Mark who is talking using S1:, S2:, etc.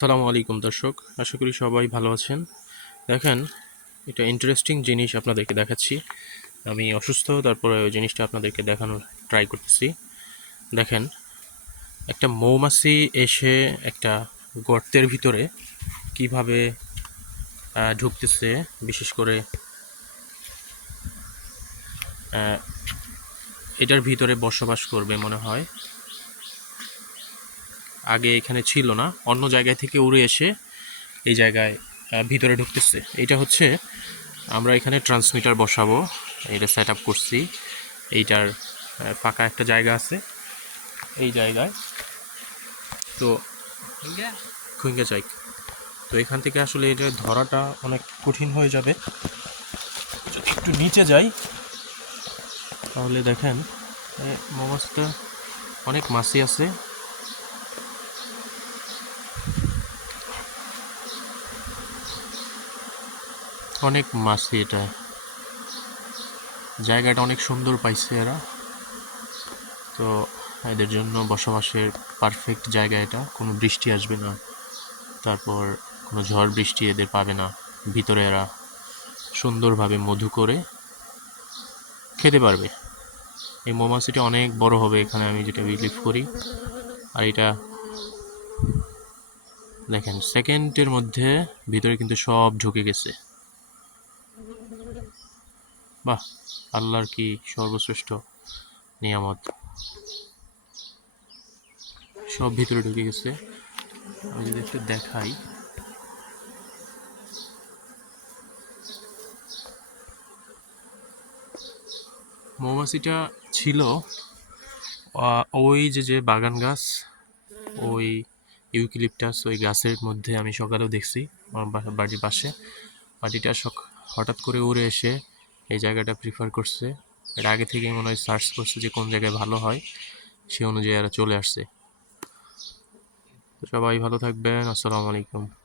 S1: আসসালামু আলাইকুম দর্শক, আশা করি সবাই ভালো আছেন। দেখেন, এটা ইন্টারেস্টিং জিনিস আপনাদেরকে দেখাচ্ছি। আমি অসুস্থ, তারপরে ওই জিনিসটা আপনাদেরকে দেখানোর ট্রাই করতেছি। দেখেন, একটা মৌমাছি এসে একটা গর্তের ভিতরে কীভাবে ঢুকতেছে, বিশেষ করে এটার ভিতরে বসবাস করবে মনে হয়। আগে এখানে ছিল না অন্য জায়গায় থেকে উড়ে এসে এই জায়গায় ভিতরে ঢুকতেছে। এটা হচ্ছে আমরা এখানে ট্রান্সমিটার বসাবো এটা সেট আপ করছি। এইটার ফাঁকা একটা জায়গা আছে এই জায়গায়। তো খুইঙ্গা চাই। তো এখান থেকে আসলে এটা ধরাটা অনেক কঠিন হয়ে যাবে। যদি একটু নিচে যাই তাহলে দেখেন এ, অনেক মাছি আছে। অনেক মাছি এটা। জায়গাটা অনেক সুন্দর পাইছে এরা। তো এদের জন্য বসবাসের পারফেক্ট জায়গা এটা। কোনো বৃষ্টি আসবে না। তারপর কোনো ঝড় বৃষ্টি এদের পাবে না। ভিতরে এরা সুন্দরভাবে মধু করে খেতে পারবে। এই মৌমাছিটা অনেক বড় হবে এখানে, আমি যেটা বিলিভ করি। আর এটা দেখেন সেকেন্ডের মধ্যে ভিতরে কিন্তু সব ঢুকে গেছে। বাহ, আল্লাহর কি সর্বশ্রেষ্ঠ নিয়ামত। সব ভিতরে ঢুকে গেছে। আমি যদি একটু দেখাই। মৌমাছিটা ছিল ওই যে যে বাগান গাছ, ওই ইউক্যালিপটাস, ওই গাছের মধ্যে আমি সকালেও দেখছি, আমার বাড়ির পাশে। সক, হঠাৎ করে উড়ে এসে এই জায়গাটা প্রিফার করছে। এটা আগে থেকেই মনে হয় সার্চ করছে যে কোন জায়গায় ভালো হয়, সে অনুযায়ী এরা চলে আসছে। সবাই ভালো থাকবেন, আসসালামু আলাইকুম।